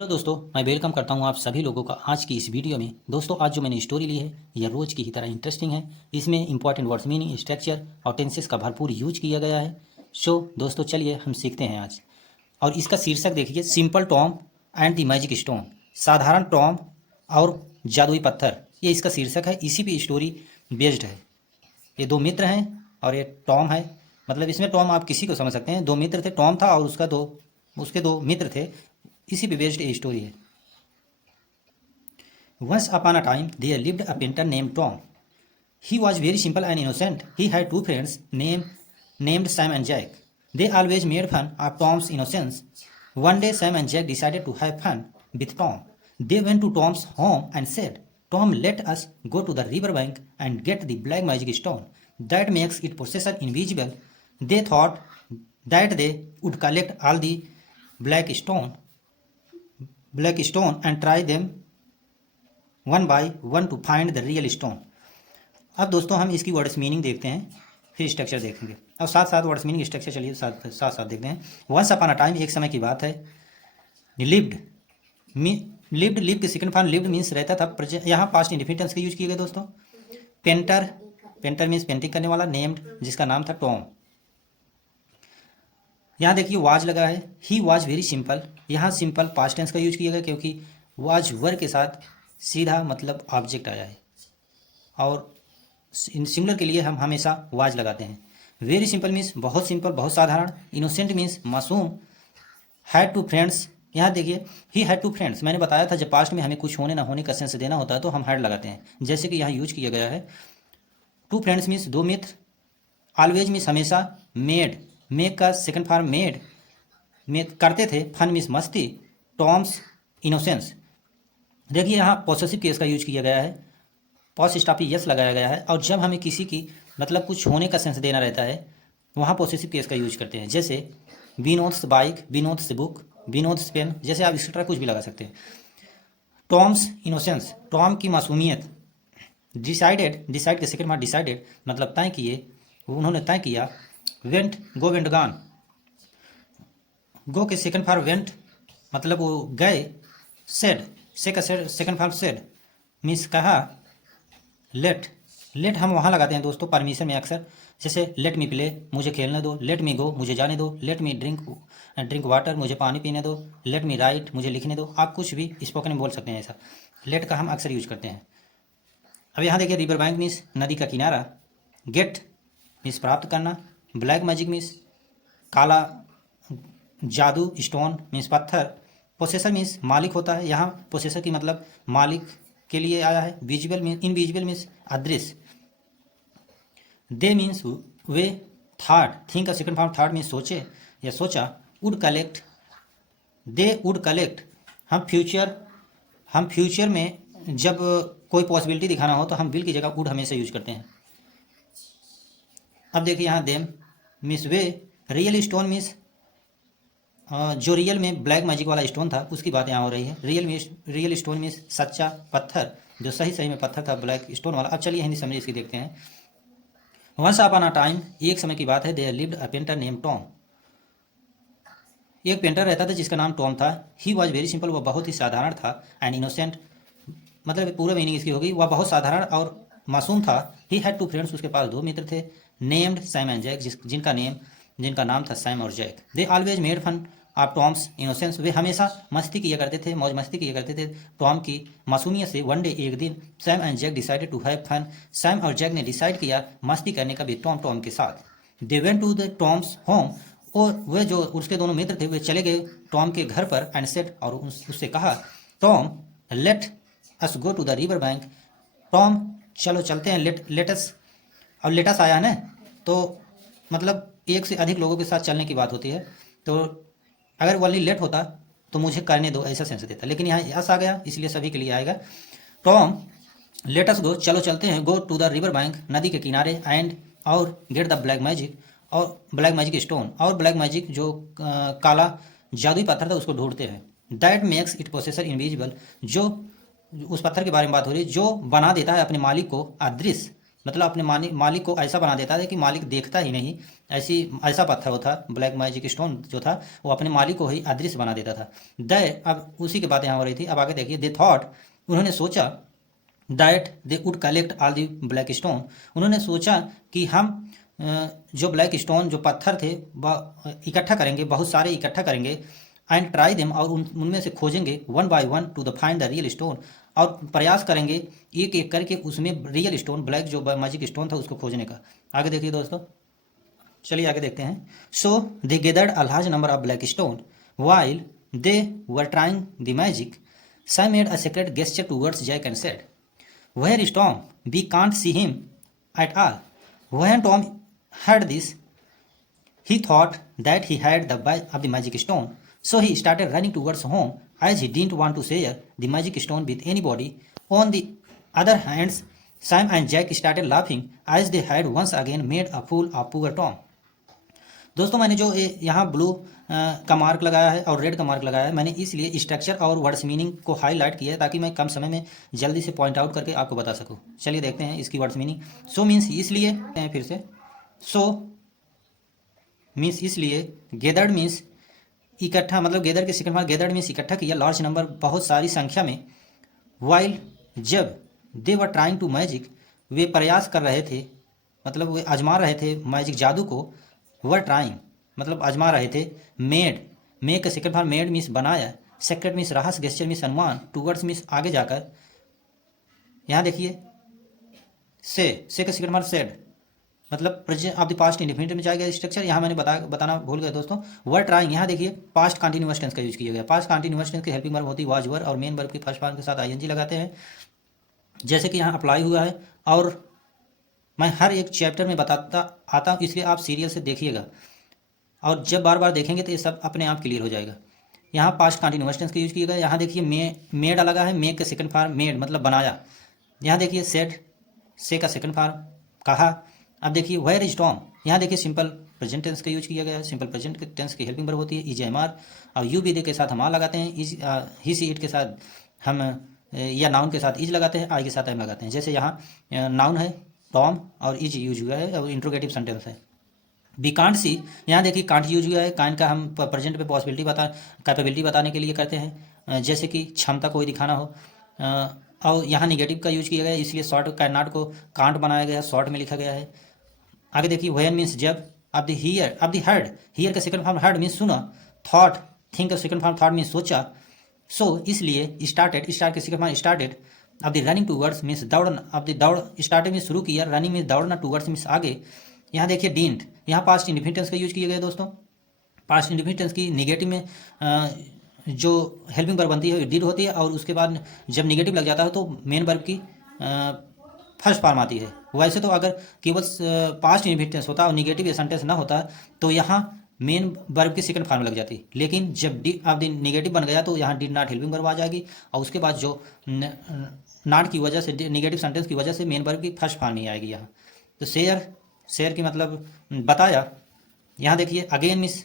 Hello दोस्तों, मैं welcome करता हूं आप सभी लोगों का आज की इस वीडियो में। दोस्तों, आज जो मैंने स्टोरी ली है यह रोज की ही तरह इंटरेस्टिंग है। इसमें इंपॉर्टेंट वर्ड्स, मीनिंग, स्ट्रक्चर और टेंसेस का भरपूर यूज किया गया है। दोस्तों चलिए हम सीखते हैं आज। और इसका शीर्षक देखिए, simple Tom and the magic stone. साधारण टॉम और जादुई पत्थर, ये इसका शीर्षक है। इसी पे स्टोरी बेस्ड है। ये दो मित्र हैं और ये टॉम है। मतलब इसमें टॉम आप किसी को समझ सकते हैं। दो मित्र थे, टॉम था और उसके दो मित्र थे। इसी पे बेस्ड ये स्टोरी है। Once upon a time, there lived a painter named Tom. He was very simple and innocent. He had two friends named Sam and Jack. They always made fun of Tom's innocence. One day, Sam and Jack decided to have fun with Tom. They went to Tom's home and said, Tom, let us go to the riverbank and get the black magic stone that makes its possessor invisible. They thought that they would collect all the black stone and try them one by one two find the real stone. अब दोस्तों हम इसकी words meaning देखते हैं, फिर structure देखेंगे। अब साथ साथ वर्ड्स मीनिंग स्ट्रक्चर चलिए साथ साथ देखते हैं। वंस अपॉन अ टाइम, एक समय की बात है। लिव्ड लिव के सेकंड फॉर्म लिव्ड मीन्स रहता था। यहाँ पास्ट इंडेफिनिट टेंस के यूज किए गए दोस्तों। पेंटर मीन्स पेंटिंग करने वाला। नेम्ड जिसका नाम था टॉम। यहाँ देखिए वाज लगा है। ही वाज वेरी सिंपल, यहाँ सिंपल पास्ट टेंस का यूज किया गया क्योंकि वाज वर्ड के साथ सीधा मतलब ऑब्जेक्ट आया है। और सिंगुलर के लिए हम हमेशा वाज लगाते हैं। वेरी सिंपल मीन्स बहुत सिंपल, बहुत साधारण। इनोसेंट मीन्स मासूम। हैड टू फ्रेंड्स, यहाँ देखिए ही हैड टू फ्रेंड्स। मैंने बताया था जब पास्ट में हमें कुछ होने ना होने का सेंस देना होता है तो हम हैड लगाते हैं, जैसे कि यहाँ यूज किया गया है। टू फ्रेंड्स मीन्स दो मित्र। ऑलवेज मीन्स हमेशा। मेक का सेकंड फॉर्म में करते थे। फन मीन्स मस्ती। Tom's innocence. देखिए यहाँ पॉसेसिव केस का यूज किया गया है। पॉस स्टॉप यस लगाया गया है। और जब हमें किसी की मतलब कुछ होने का सेंस देना रहता है वहाँ पॉसेसिव केस का यूज करते हैं, जैसे we notes bike, we notes book, we notes pen, जैसे आप एक्सेट्रा कुछ भी लगा सकते हैं। टॉम्स इनोसेंस, टॉम की मासूमियत। डिसाइड के सेकंड मार्क डिसाइडेड मतलब तय किए, उन्होंने तय किया। वेंट गान, गो के सेकंड फॉर वेंट मतलब वो गए। Said second form said means कहा। लेट हम वहाँ लगाते हैं दोस्तों परमिशन में अक्सर, जैसे लेट मी प्ले मुझे खेलने दो, लेट मी गो मुझे जाने दो, लेट मी ड्रिंक वाटर मुझे पानी पीने दो, लेट मी राइट मुझे लिखने दो। आप कुछ भी स्पोकन में बोल सकते हैं ऐसा। लेट का हम अक्सर यूज करते हैं। अब यहाँ देखिए रिवर बैंक मीन्स नदी का किनारा। गेट मीन्स प्राप्त करना। ब्लैक मैजिक मीन्स काला जादू। स्टोन मीन्स पत्थर। पोसेसर मीन्स मालिक होता है। यहाँ पोसेसर की मतलब मालिक के लिए आया है। विजिबल मीन्स इनविजिबल मीन्स अदृश्य। दे मीन्स वे। थॉट थिंक का सेकंड फॉर्म थॉट मीन्स सोचे या सोचा। Would collect, they would collect. हम फ्यूचर में जब कोई पॉसिबिलिटी दिखाना हो तो हम विल की जगह वुड हमेशा यूज करते हैं। अब देखिए यहाँ देम मीन्स वे। रियल स्टोन मीन्स जो रियल में ब्लैक मैजिक वाला स्टोन था उसकी बात यहाँ हो रही है। रियल स्टोन मीन्स सच्चा पत्थर, जो सही में पत्थर था ब्लैक स्टोन वाला। अब चलिए हिंदी समझ इसकी देखते हैं। वंस अपॉन अ टाइम, एक समय की बात है। There lived a painter name Tom. एक पेंटर रहता था जिसका नाम टॉम था। ही वॉज वेरी सिंपल, वह बहुत ही साधारण था। एंड इनोसेंट मतलब पूरा मीनिंग इसकी होगी वह बहुत साधारण और मासूम था। ही हैड टू फ्रेंड्स, उसके पास दो मित्र थे। नेम्ड सैम एंड जैक, जिनका नाम था सैम और Jack. They always made fun of Tom's innocence, वे हमेशा मस्ती किया करते थे, मौज मस्ती किया करते थे टॉम की मासूमियत से। वन डे एक दिन, Sam and Jack decided to have fun, Sam और जैक ने डिसाइड किया मस्ती करने का भी टॉम के साथ। They went to the Tom's home, और वे जो उसके दोनों मित्र थे वे चले गए टॉम के घर पर। एंड सेड, और उससे कहा, Tom let us go to the river bank. Tom चलो चलते हैं। लेटस, अब लेटस आया है ना, तो मतलब एक से अधिक लोगों के साथ चलने की बात होती है। तो अगर ओनली लेट होता तो मुझे करने दो ऐसा सेंस देता, लेकिन यहाँ यस आ गया इसलिए सभी के लिए आएगा। टॉम लेटस गो चलो चलते हैं। Go to the river bank नदी के किनारे। एंड और गेट द ब्लैक मैजिक, और ब्लैक मैजिक स्टोन, और ब्लैक मैजिक जो काला जादुई पत्थर था उसको ढूंढते हैं। That makes it possessor invisible, जो उस पत्थर के बारे में बात हो रही है जो बना देता है अपने मालिक को अदृश्य। मतलब अपने मालिक को ऐसा बना देता था कि मालिक देखता ही नहीं। ऐसा पत्थर वो था, ब्लैक मैजिक स्टोन जो था वो अपने मालिक को ही अदृश्य बना देता था। अब उसी की बात यहाँ हो रही थी। अब आगे देखिए, दे थॉट, उन्होंने सोचा, that they would collect all the black stone, उन्होंने सोचा कि हम जो ब्लैक स्टोन जो पत्थर थे वह इकट्ठा करेंगे, बहुत सारे इकट्ठा करेंगे, एंड ट्राई देम, और उनमें से खोजेंगे one by one two the find the real stone, और प्रयास करेंगे एक एक करके उसमें रियल स्टोन, ब्लैक जो मैजिक स्टोन था उसको खोजने का। आगे देखिए दोस्तों, चलिए आगे देखते हैं। So they gathered a large number of black stone while they were trying the magic, Sam made a secret gesture towards Jack and said, "Where is Tom? We can't see him at all." When Tom heard this, he thought that he had the magic stone, so he started running towards home as he didn't want to share the magic stone with anybody. On the other hand, Sam and Jack started laughing as they had once again made a fool of poor Tom. दोस्तों, मैंने जो यहाँ blue का mark लगाया है और red का mark लगाया है, मैंने इसलिए स्ट्रक्चर और वर्ड्स मीनिंग को हाईलाइट किया है ताकि मैं कम समय में जल्दी से पॉइंट आउट करके आपको बता सकूँ। चलिए देखते हैं इसकी वर्ड्स मीनिंग। सो मीन्स इसलिए, फिर से, सो मीन्स इसलिए, गेदर्ड मीन्स इकट्ठा, मतलब गेदर के सेकंड फॉर्म गेदर्ड मीन्स इकट्ठा किया, लार्ज नंबर बहुत सारी संख्या में, वाइल जब, दे वर ट्राइंग टू मैजिक वे प्रयास कर रहे थे, मतलब वे आजमा रहे थे मैजिक जादू को, वर ट्राइंग मतलब आजमा रहे थे, मेक का सेकंड फॉर्म मेड मीन्स बनाया, सेक्रेट मीन्स रहस्य, गेस्चर मीन्स अनुमान, टूवर्ड्स मीन्स आगे जाकर। यहाँ देखिए, से का सेकंड फॉर्म सेड, मतलब present of the past indefinite में जाएगा स्ट्रक्चर। यहाँ मैंने बताना भूल गया दोस्तों, वर ट्राइंग, यहाँ देखिए पास्ट कंटिन्यूअस टेंस का यूज किया गया। पास्ट कंटिन्यूअस टेंस की हेल्पिंग वर्ब होती है वाज वर, और मेन वर्ब की फर्स्ट फॉर्म के साथ आईएनजी लगाते हैं, जैसे कि यहाँ अप्लाई हुआ है। और मैं हर एक चैप्टर में बताता आता हूँ, इसलिए आप सीरियल से देखिएगा, और जब बार बार देखेंगे तो ये सब अपने आप क्लियर हो जाएगा। यहाँ पास्ट कंटिन्यूअस टेंस का यूज किया गया। यहाँ देखिए मेड लगा है, मेक का सेकंड फॉर्म मेड मतलब बनाया। यहाँ देखिए सेड, से का सेकंड फॉर्म कहा। अब देखिए वेयर इज टॉम, यहाँ देखिए सिंपल प्रेजेंट टेंस का यूज किया गया है। सिंपल प्रेजेंट टेंस की हेल्पिंग वर्ब होती है इज एम आर, और यू बी दे के साथ हम आ लगाते हैं, इज ही सी इट के साथ हम या नाउन के साथ इज लगाते हैं, आई के साथ एम लगाते हैं। जैसे यहाँ नाउन है टॉम और इज यूज हुआ है और इंट्रोगेटिव सेंटेंस है। वी कांट सी, यहाँ देखिए कांट यूज हुआ है, कांट का हम प्रेजेंट पे कैपेबिलिटी बताने के लिए करते हैं, जैसे कि क्षमता कोई दिखाना हो। और यहाँ निगेटिव का यूज किया गया है, इसलिए शॉर्ट कैन नॉट को कांट बनाया गया है, शॉर्ट में लिखा गया है। आगे देखिए व्हेन मीन्स जब, अब द हियर, अब द हर्ड, हियर का सेकंड फॉर्म हर्ड मीन्स सुना, थॉट, थिंक का सेकंड फॉर्म थॉट मीन्स सोचा, सो इसलिए स्टार्टेड, स्टार्ट का सेकंड फॉर्म स्टार्टेड, अब द रनिंग टूवर्ड्स मीन्स दौड़ना, अब द दौड़ स्टार्टेड मीन्स शुरू किया, रनिंग मीन्स दौड़ना, टूवर्ड्स मीन्स आगे। यहाँ देखिए डिडंट, यहाँ पास्ट इंडिफिनिट का यूज किया गया दोस्तों। पास्ट इंडिफिनिट की निगेटिव में जो हेल्पिंग वर्ब बनती है डिड होती है, और उसके बाद जब निगेटिव लग जाता है तो मेन वर्ब की फर्स्ट फॉर्म आती है। वैसे तो अगर केवल पास्ट इंडिफिनिट होता और निगेटिव सेंटेंस ना होता तो यहाँ मेन वर्ब की सेकंड फॉर्म लग जाती, लेकिन जब अब निगेटिव बन गया तो यहाँ डिड नॉट हेल्पिंग वर्ब आ जाएगी, और उसके बाद जो नॉट की वजह से, निगेटिव सेंटेंस की वजह से मेन वर्ब की फर्स्ट फॉर्म नहीं आएगी यहाँ। तो शेयर की मतलब बताया। यहाँ देखिए अगेन मिस,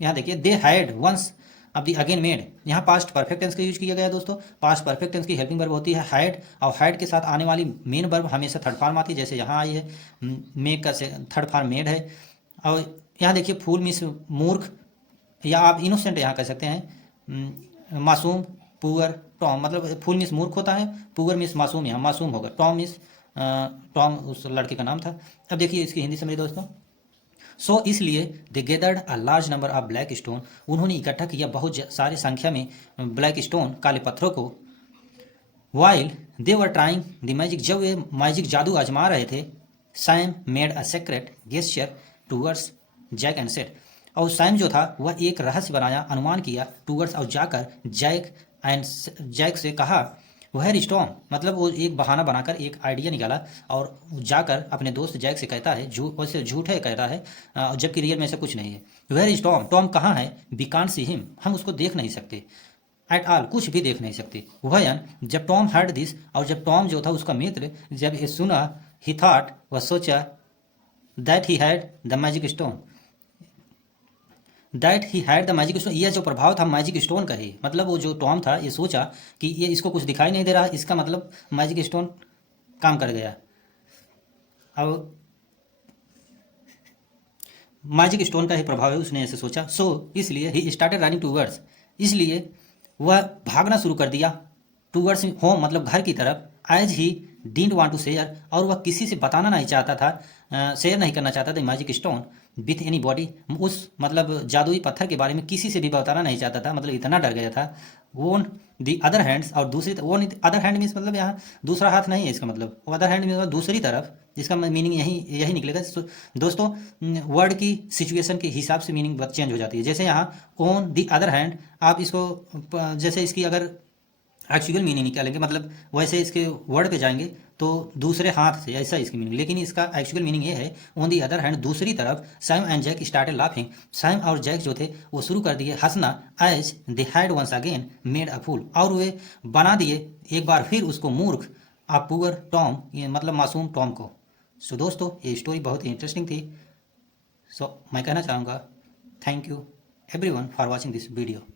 यहाँ देखिए दे हैड वंस, अब दी अगेन मेड, यहाँ पास्ट परफेक्ट टेंस का यूज किया गया है दोस्तों। पास्ट परफेक्ट टेंस की हेल्पिंग वर्ब होती है हैड, और हैड के साथ आने वाली मेन वर्ब हमेशा थर्ड फॉर्म आती है, जैसे यहाँ आई है मेक का थर्ड फॉर्म मेड है। और यहाँ देखिए फूल मिस मूर्ख, या आप इनोसेंट यहाँ कह सकते हैं, मासूम, पुअर, टॉम, मतलब फूल मिस मूर्ख होता है, पुअर मिस मासूम, यहाँ मासूम होगा, टॉम मिस टॉम उस लड़के का नाम था। अब देखिए इसकी हिंदी समझिए दोस्तों। सो इसलिए they gathered a large number of black stone, उन्होंने इकट्ठा किया बहुत सारी संख्या में ब्लैक स्टोन, काले पत्थरों को, while they were trying the magic, जब वे मैजिक जादू आजमा रहे थे, Sam made a secret gesture towards Jack and said, और सैम जो था वह एक रहस्य बनाया, अनुमान किया, टूवर्ड्स और जाकर जैक से कहा, वह स्टॉम मतलब वो एक बहाना बनाकर एक आइडिया निकाला और जाकर अपने दोस्त जैक से कहता है, वैसे झूठ है कहता है, जबकि रियल में ऐसा कुछ नहीं है। वेयर इज टॉम, टॉम कहाँ है, वी कांट सी हिम, हम उसको देख नहीं सकते, एट ऑल कुछ भी देख नहीं सकते। वह जब टॉम हर्ड दिस, और जब टॉम जो था उसका मित्र जब ये सुना, ही थॉट वह सोचा, that he had the magic stone, that he had the magic stone, यह जो प्रभाव था मैजिक स्टोन का ही, मतलब वो जो टॉम था ये सोचा कि ये इसको कुछ दिखाई नहीं दे रहा, इसका मतलब मैजिक स्टोन काम कर गया। अब मैजिक स्टोन का ही प्रभाव है, उसने ऐसे सोचा। सो इसलिए ही स्टार्टेड रनिंग टूवर्ड्स, इसलिए वह भागना शुरू कर दिया टूवर्ड्स होम, मतलब घर की तरफ। As he didn't want to share, और वह किसी से बताना नहीं चाहता था, शेयर नहीं करना चाहता था magic stone with any body, उस मतलब जादुई पत्थर के बारे में किसी से भी बताना नहीं चाहता था, मतलब इतना डर गया था। ओन दी अदर हैंड्स, और दूसरी ओन अदर हैंड मीन्स मतलब यहाँ दूसरा हाथ नहीं है इसका मतलब, अदर हैंड मीन्स दूसरी तरफ, जिसका मीनिंग यही यही निकलेगा। दोस्तों वर्ड की सिचुएशन के हिसाब से मीनिंग चेंज हो जाती है। जैसे यहाँ ऑन दी अदर हैंड, आप इसको जैसे इसकी अगर एक्चुअल मीनिंग निकालेंगे, मतलब वैसे इसके वर्ड पे जाएंगे तो दूसरे हाथ से, ऐसा इसकी मीनिंग, लेकिन इसका एक्चुअल मीनिंग ये है ऑन दी अदर हैंड, दूसरी तरफ। Sam and Jack started laughing, Sam और जैक जो थे वो शुरू कर दिए हंसना। As they had once again made a fool, और वे बना दिए एक बार फिर उसको मूर्ख, अ पुअर टॉम, ये मतलब मासूम टॉम को। सो दोस्तों ये स्टोरी बहुत ही इंटरेस्टिंग थी। सो मैं कहना चाहूँगा thank you everyone for watching this video.